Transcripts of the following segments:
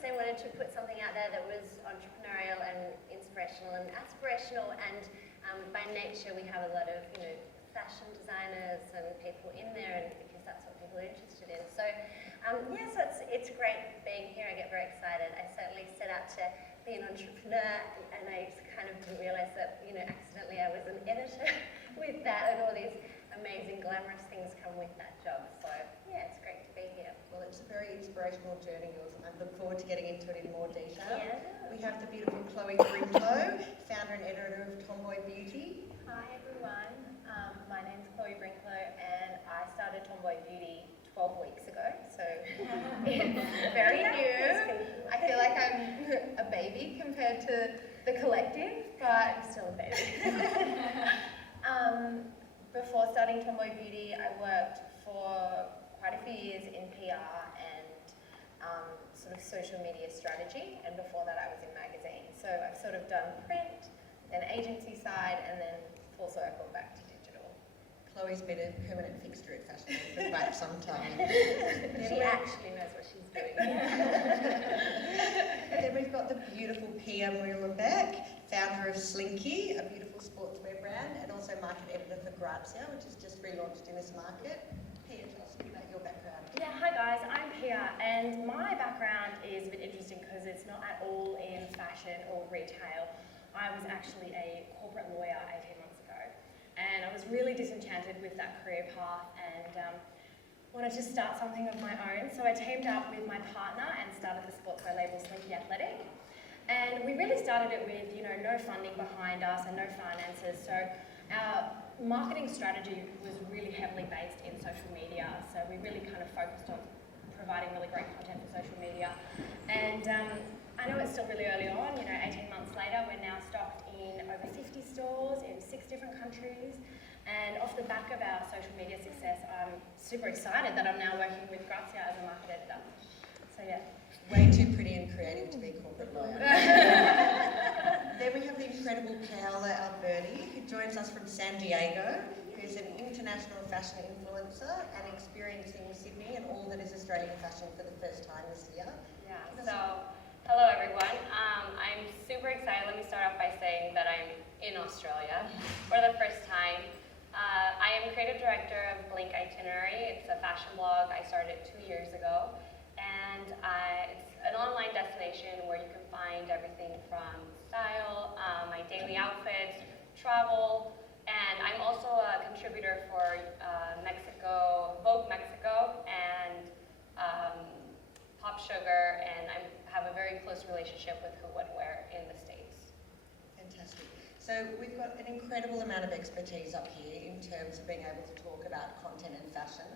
because I wanted to put something out there that was entrepreneurial and inspirational and aspirational, and by nature we have a lot of, fashion designers and people in there, and because that's what people are interested in. So so it's great being here. I get very excited. I certainly set out to be an entrepreneur, and I kind of didn't realise that, accidentally I was an editor with that, and all these amazing glamorous things come with that job. So yeah, it's great to be here. Well, it's a very inspirational journey, yours, and I look forward to getting into it in more detail. Yeah. We have the beautiful Chloe Brinklow, founder and editor of Tomboy Beauty. Hi everyone, my name's Chloe Brinklow, and I started Tomboy Beauty 12 weeks ago, so it's very new. I feel like I'm a baby compared to the collective, but I'm still a baby. Before starting Tomboy Beauty, I worked for quite a few years in PR and sort of social media strategy, and before that I was in magazines. So I've sort of done print, then agency side, and then full circle back to digital. Chloe's been a permanent fixture at Fashion Week for quite some time. She actually knows what she's doing. Then we've got the beautiful Pia Muehlenbeck, founder of Slinky, a beautiful sportswear brand, and also market editor for Grazia, which is just relaunched in this market. Pia, tell us about your background. Yeah, hi guys, I'm Pia, and my background is a bit interesting because it's not at all in fashion or retail. I was actually a corporate lawyer 18 months ago, and I was really disenchanted with that career path and wanted to start something of my own. So I teamed up with my partner and started the sportswear label Slinky Athletic. And we really started it with, no funding behind us and no finances. So our marketing strategy was really heavily based in social media. So we really kind of focused on providing really great content for social media. And I know it's still really early on, 18 months later, we're now stocked in over 50 stores in 6 different countries. And off the back of our social media success, I'm super excited that I'm now working with Grazia as a market editor. So yeah. Way too pretty and creative to be a corporate lawyer. Then we have the incredible Paola Alberdi, who joins us from San Diego, who's an international fashion influencer and experiencing Sydney and all that is Australian fashion for the first time this year. Yeah, so hello everyone. I'm super excited. Let me start off by saying that I'm in Australia for the first time. I am creative director of Blink Itinerary. It's a fashion blog. I started it 2 years ago. And it's an online destination where you can find everything from style, my daily outfits, travel, and I'm also a contributor for Vogue Mexico, and Pop Sugar, and I have a very close relationship with Who What Wear in the States. Fantastic. So we've got an incredible amount of expertise up here in terms of being able to talk about content and fashion.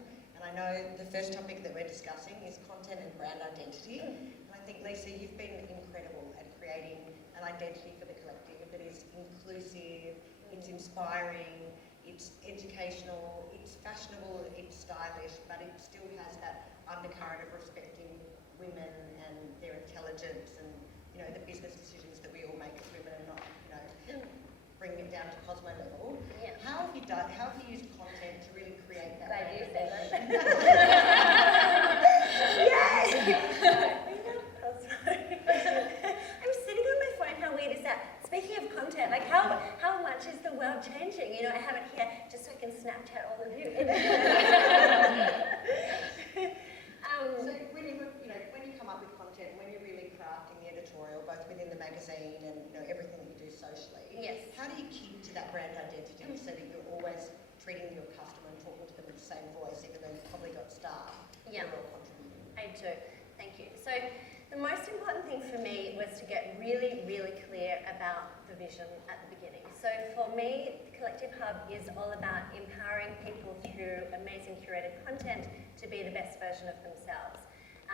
I know the first topic that we're discussing is content and brand identity. And I think, Lisa, you've been incredible at creating an identity for the collective that is inclusive, it's inspiring, it's educational, it's fashionable, it's stylish, but it still has that undercurrent of respecting women and their intelligence and, the business decisions that we all make as women and not, bringing it down to Cosmo level. Yeah. How have you used content to really create that? Glad you said that. Yay! I'm sitting on my phone. How weird is that? Speaking of content, how much is the world changing? I have it here just so I can Snapchat all of you. So when you come up with content, when you're really crafting the editorial, both within the magazine and everything that you do socially, yes. How do you keep to that brand identity so that you're always treating your customer and talking to them with the same voice, even though you've probably got staff who are all contributing? I do. Thank you. So the most important thing for me was to get really, really clear about the vision at the beginning. So for me, the Collective Hub is all about empowering people through amazing curated content to be the best version of themselves.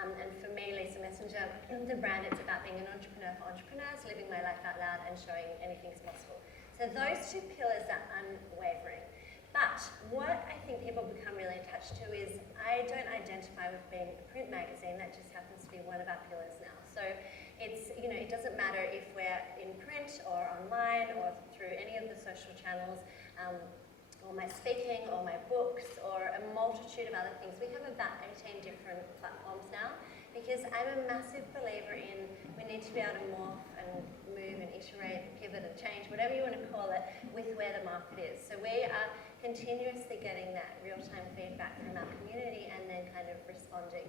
And for me, Lisa Messenger, the brand, it's about being an entrepreneur for entrepreneurs, living my life out loud and showing anything's possible. So those 2 pillars are unwavering. But what I think people become really attached to is I don't identify with being a print magazine. That just happens to be one of our pillars now. So it's, it doesn't matter if we're in print or online or through any of the social channels, or my speaking or my books or a multitude of other things. We have about 18 different platforms now because I'm a massive believer in we need to be able to morph and move and iterate, pivot and change, whatever you want to call it, with where the market is. So we are continuously getting that real-time feedback from our community and then kind of responding.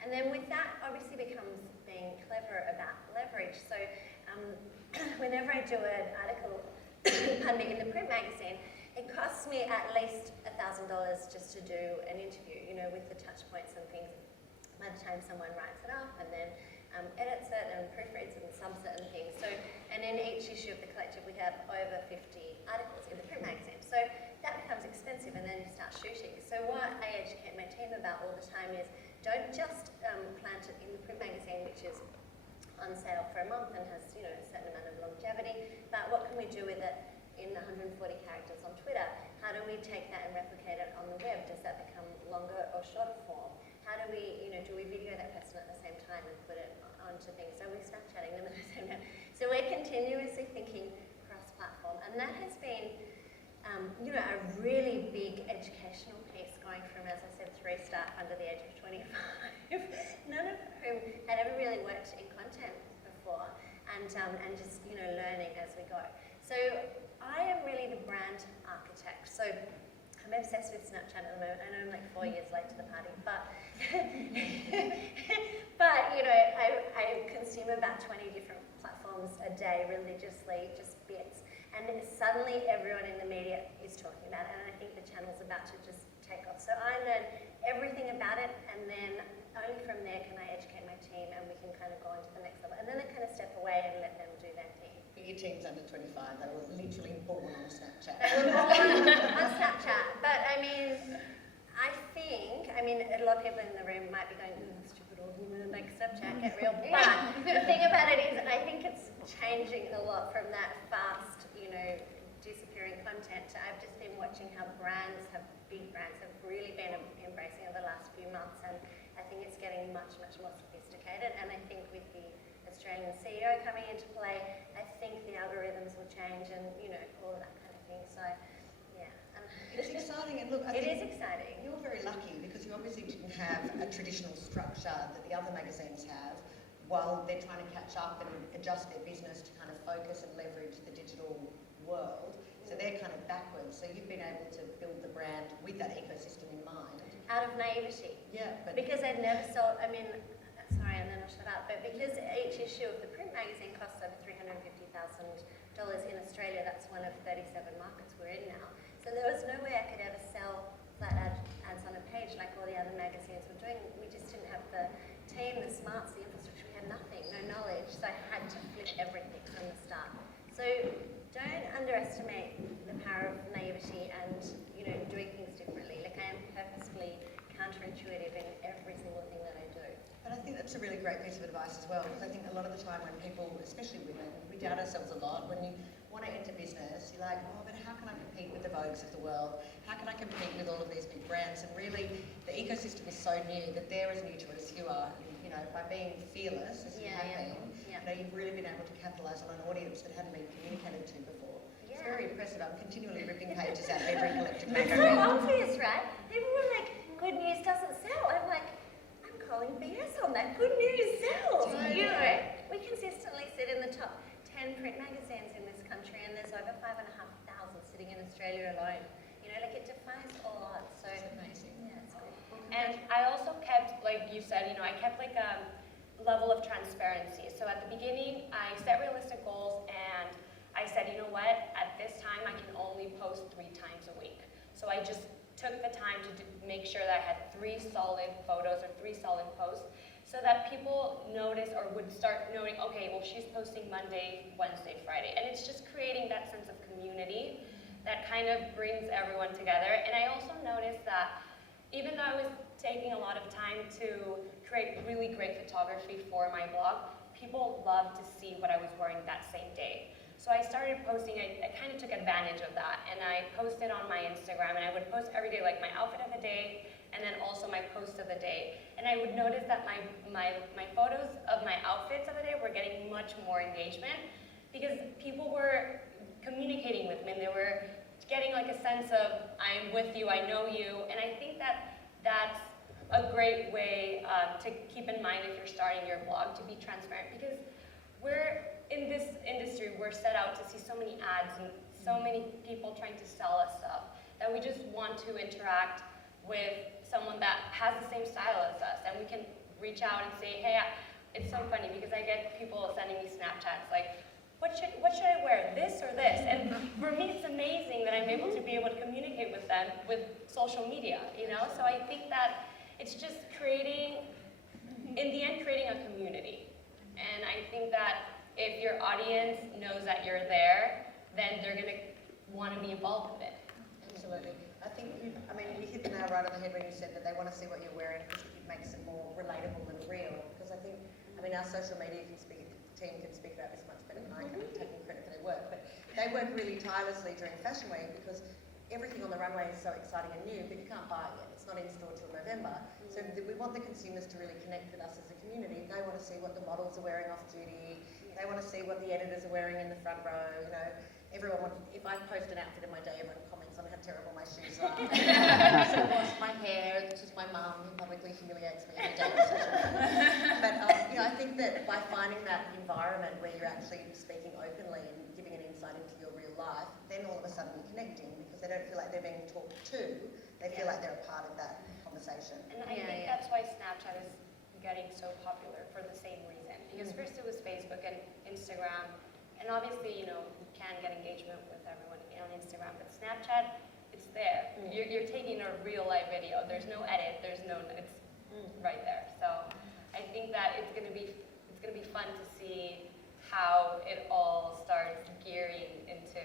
And then with that obviously becomes being clever about leverage. So whenever I do an article, pardon me, in the print magazine, it costs me at least $1,000 just to do an interview, you know, with the touch points and things. By the time someone writes it up and then edits it and proofreads it and subs it and things. So, and in each issue of the collective we have over 50 articles in the print magazine. So that becomes expensive and then you start shooting. So what I educate my team about all the time is don't just plant it in the print magazine, which is on sale for a month and has, you know, a certain amount of longevity, but what can we do with it in 140 characters on Twitter? How do we take that and replicate it on the web? Does that become longer or shorter form? How do we, you know, do we video that person at the same time and put it onto things? So we're Snapchatting them at the same time. So we're continuously thinking cross-platform, and that has been, you know, a really big educational piece going from, as I said, 3 staff under the age of 25, none of whom had ever really worked in content before, and just, you know, learning as we go. So I am really the brand architect. So I'm obsessed with Snapchat at the moment. I know I'm like 4 years late to the party, but but you know, I consume about 20 different platforms a day religiously, just bits. And suddenly everyone in the media is talking about it, and I think the channel's about to just take off. So I learn everything about it, and then only from there can I educate my team, and we can kind of go on to the next level. And then I kind of step away and let them do their thing. Your team's under 25, they were literally born on Snapchat. They were born on Snapchat, but I mean, a lot of people in the room might be going, oh, stupid old woman, like Snapchat, get real. But the thing about it is, I think it's changing a lot from that fast, you know, disappearing content. I've just been watching how big brands have really been embracing over the last few months, and I think it's getting much, much more sophisticated. And I think with the Australian CEO coming into play, I think the algorithms will change, and you know, all of that kind of thing. So, yeah. It's exciting, and look, I It think is exciting. you're very lucky because you obviously didn't have a traditional structure that the other magazines have, while they're trying to catch up and adjust their business to kind of focus and leverage the digital world. So they're kind of backwards. So you've been able to build the brand with that ecosystem in mind. Out of naivety. Yeah, but Because I'd never sold, sorry, and then I'll shut up, but because each issue of the print magazine costs over $350,000 in Australia, that's one of 37 markets we're in now. So there was no way I could ever sell flat ads on a page like all the other magazines were doing. We just didn't have the team, the smarts, the infrastructure. We had nothing, no knowledge. So I had to flip everything from the start. So don't underestimate the power of naivety and, you know, doing things differently. Like I am purposefully counterintuitive in every single thing that I do. But I think that's a really great piece of advice as well, because I think a lot of the time when people, especially women, we doubt ourselves a lot. When you want to enter business, you're like, oh, but how can I compete with the Vogues of the world? How can I compete with all of these big brands? And really, the ecosystem is so new that they're as new to it as you are. And, you know, by being fearless, as you have been, you know, you've really been able to capitalise on an audience that hadn't been communicated to before. It's very impressive. I'm continually ripping pages out of every collective It's magazine. so obvious, right? People were like, good news doesn't sell. I'm like, I'm calling BS on that. Good news sells. Totally. You know, we consistently sit in the top 10 print magazines in this country, and there's over 5,500 sitting in Australia alone. You know, like it defies all odds. So It's amazing. yeah, it's cool. And I also kept, like you said, you know, I kept like a level of transparency. So at the beginning, I set realistic goals, and I said, you know what, at this time I can only post 3 times a week. So I just took the time to make sure that I had 3 solid photos or 3 solid posts, so that people notice or would start noting, okay, well, she's posting Monday, Wednesday, Friday. And it's just creating that sense of community that kind of brings everyone together. And I also noticed that even though I was taking a lot of time to create really great photography for my blog, people loved to see what I was wearing that same day. So I started posting, I kind of took advantage of that, and I posted on my Instagram, and I would post every day like my outfit of the day, and then also my post of the day. And I would notice that my photos of my outfits of the day were getting much more engagement, because people were communicating with me, and they were getting like a sense of, I'm with you, I know you, and I think that that's a great way to keep in mind if you're starting your blog, to be transparent, because we're in this industry, we're set out to see so many ads and so many people trying to sell us stuff that we just want to interact with someone that has the same style as us, and we can reach out and say, hey, it's so funny because I get people sending me Snapchats like, what should I wear, this or this? And for me, it's amazing that I'm able to be able to communicate with them with social media, you know? So I think that it's just creating, in the end, creating a community. And I think that if your audience knows that you're there, then they're gonna want to be involved with it. Absolutely. I think, I mean, you hit the nail right on the head when you said that they want to see what you're wearing because it makes it more relatable and real. Because I think, I mean, our social media team can speak about this much better than I can, taking credit for their work. But they work really tirelessly during Fashion Week because everything on the runway is so exciting and new, but you can't buy it yet. It's not in store till November. So we want the consumers to really connect with us as a community. They want to see what the models are wearing off duty. They want to see what the editors are wearing in the front row. You know, everyone wants, if I post an outfit in my day, everyone comments on how terrible my shoes are. So wash my hair. This is my mum who publicly humiliates me every day on social media. But you know, I think that by finding that environment where you're actually speaking openly and giving an insight into your real life, then all of a sudden you're connecting because they don't feel like they're being talked to. They feel like they're a part of that conversation. And I think that's why Snapchat is getting so popular for the same reason. Because first it was Facebook and Instagram, and obviously, you know, you can get engagement with everyone on Instagram, but Snapchat, it's there. You're taking a real live video. There's no edit. There's no. It's right there. So I think that it's gonna be fun to see how it all starts gearing into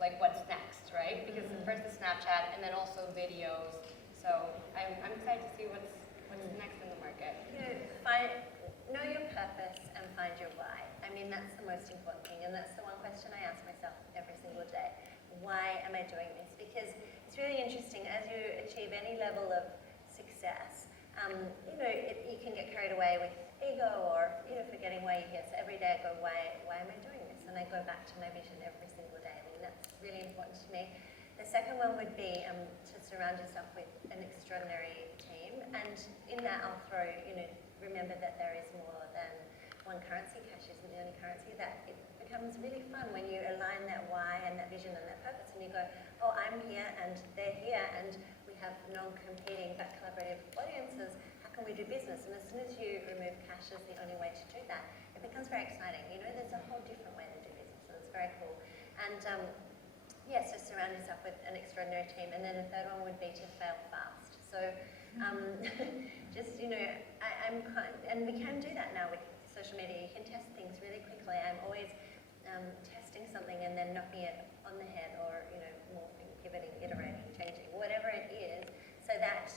like what's next, right? Because first the Snapchat and then also videos. So I'm excited to see what's next in the market. You know, know your purpose and find your why. I mean, that's the most important thing, and that's the one question I ask myself every single day. Why am I doing this? Because it's really interesting, as you achieve any level of success, you know, you can get carried away with ego or, you know, forgetting why you're here. So every day I go, why am I doing this? And I go back to my vision every single day. I mean, that's really important to me. The second one would be to surround yourself with an extraordinary team, and in that I'll throw, you know, remember that there is more than one currency. Cash isn't the only currency. That it becomes really fun when you align that why and that vision and that purpose, and you go, oh, I'm here and they're here, and we have non-competing but collaborative audiences. How can we do business? And as soon as you remove cash as the only way to do that, it becomes very exciting. You know, there's a whole different way to do business, and it's very cool. And yeah, so surround yourself with an extraordinary team. And then the third one would be to fail fast. So just, you know, and we can do that now with social media. You can test things really quickly. I'm always testing something and then knocking it on the head, or, you know, morphing, pivoting, iterating, changing, whatever it is, so that,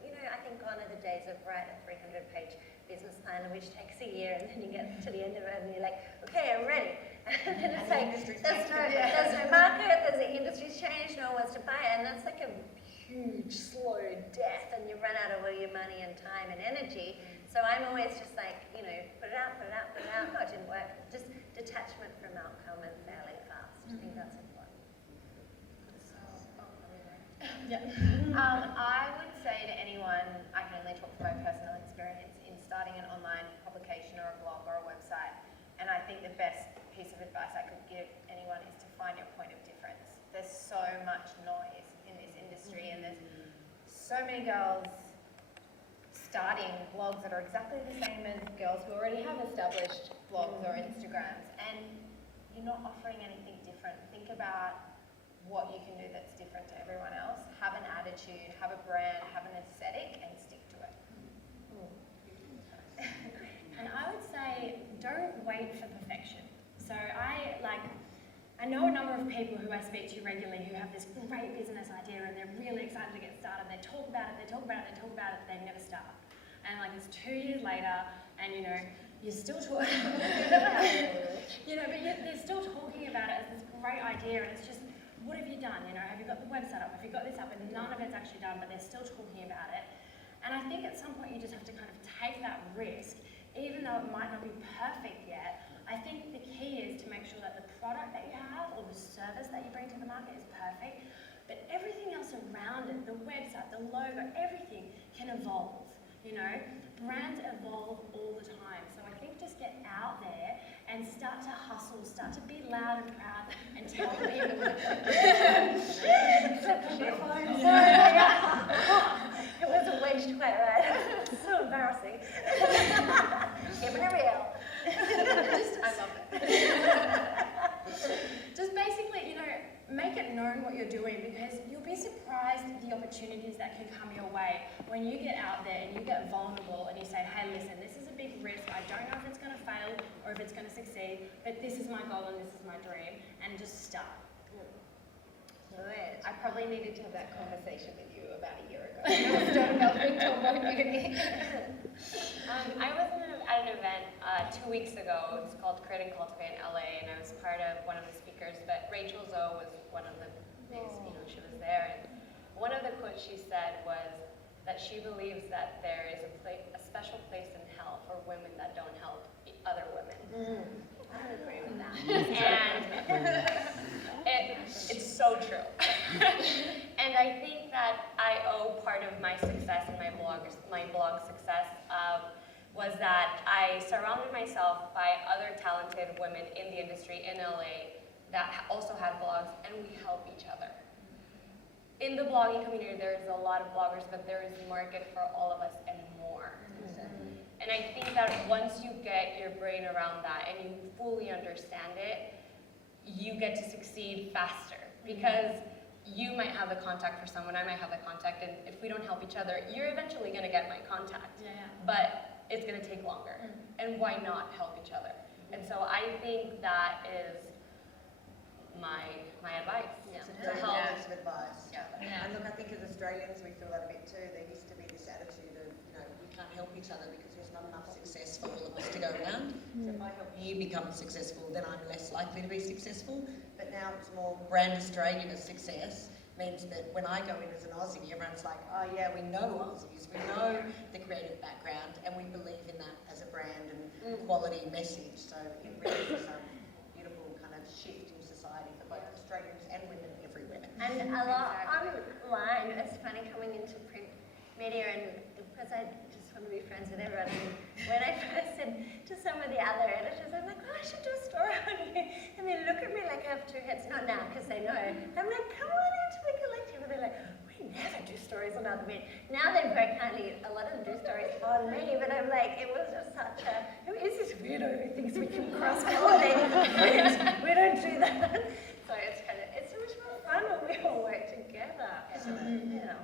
you know, I think gone are the days of write a 300-page business plan, which takes a year, and then you get to the end of it and you're like, okay, I'm ready. And then it's like, there's no market, the industry's changed, no one wants to buy it, and that's like a huge, slow death, and you run out of all your money and time and energy. So I'm always just like, you know, put it out, put it out, put it out. No, it didn't work. Just detachment from outcome and failing fast. I think that's important. So, I would say to anyone, I can only talk from my personal experience in starting an online publication or a blog or a website, and I think the best piece of advice I could give anyone is to find your point of difference. There's so much noise in this industry, and there's so many girls starting blogs that are exactly the same as girls who already have established blogs or Instagrams, and you're not offering anything different. Think about what you can do that's different to everyone else. Have an attitude, have a brand, have an aesthetic, and stick to it. And I would say, don't wait for perfection. So I know a number of people who I speak to regularly who have this great business idea and they're really excited to get started. They talk about it, but they never start. And like it's 2 years later, and you know, you're still talking, you know, but they're still talking about it as this great idea, and it's just, what have you done? You know, have you got the website up? Have you got this up? And none of it's actually done, but they're still talking about it. And I think at some point you just have to kind of take that risk, even though it might not be perfect yet. I think the key is to make sure that the product that you have or the service that you bring to the market is perfect, but everything else around it, the website, the logo, everything can evolve, you know? Brands evolve all the time. So I think just get out there and start to hustle, start to be loud and proud and tell people. It was a waste quite right. So embarrassing. Keeping it real. I love it. Just basically, you know, make it known what you're doing, because you'll be surprised the opportunities that can come your way when you get out there and you get vulnerable and you say, hey, listen, this is a big risk. I don't know if it's going to fail or if it's going to succeed, but this is my goal and this is my dream, and just start. Good. I probably needed to have that conversation with you about a year ago. I was done about Brinklow uni. I was at an event 2 weeks ago. It's called Create and Cultivate in LA, and I was part of one of the speakers. But Rachel Zoe was one of the, she was there. And one of the quotes she said was that she believes that there is a special place in hell for women that don't help other women. I would agree with that. And it's so true. And I think that I owe part of my success and my blog success was that I surrounded myself by other talented women in the industry in LA that also had blogs, and we help each other. In the blogging community, there's a lot of bloggers, but there is a market for all of us and more. And I think that once you get your brain around that and you fully understand it, you get to succeed faster, because you might have the contact for someone, I might have the contact, and if we don't help each other, you're eventually going to get my contact. Yeah. But it's going to take longer. And why not help each other? And so I think that is my advice. It's a To very help. good piece of advice. And look, I think as Australians, we feel that a bit too. There used to be this attitude of, you know, we can't help each other because there's not enough success for all of us to go around. So if I help you become successful, then I'm less likely to be successful. But now it's more brand Australian as success means that when I go in as an Aussie, everyone's like, oh yeah, we know Aussies, we know the creative background, and we believe in that as a brand and quality message. So it really is a beautiful kind of shift in society for both Australians and women everywhere. And a lot online, it's funny coming into print media, and because I just want to be friends with everyone, and when I first said to some of the other editors, I'm like, oh, I should do a story on you. And they look at me like I have two heads, not now because they know. I'm like, come on into the collective. And they're like, we never do stories on other men. Now they very kindly, a lot of them do stories on me, but I'm like, it was just such a, who is this weirdo who thinks we can cross-pollinate? We don't do that. So it's so much more fun when we all work together. Absolutely. Yeah.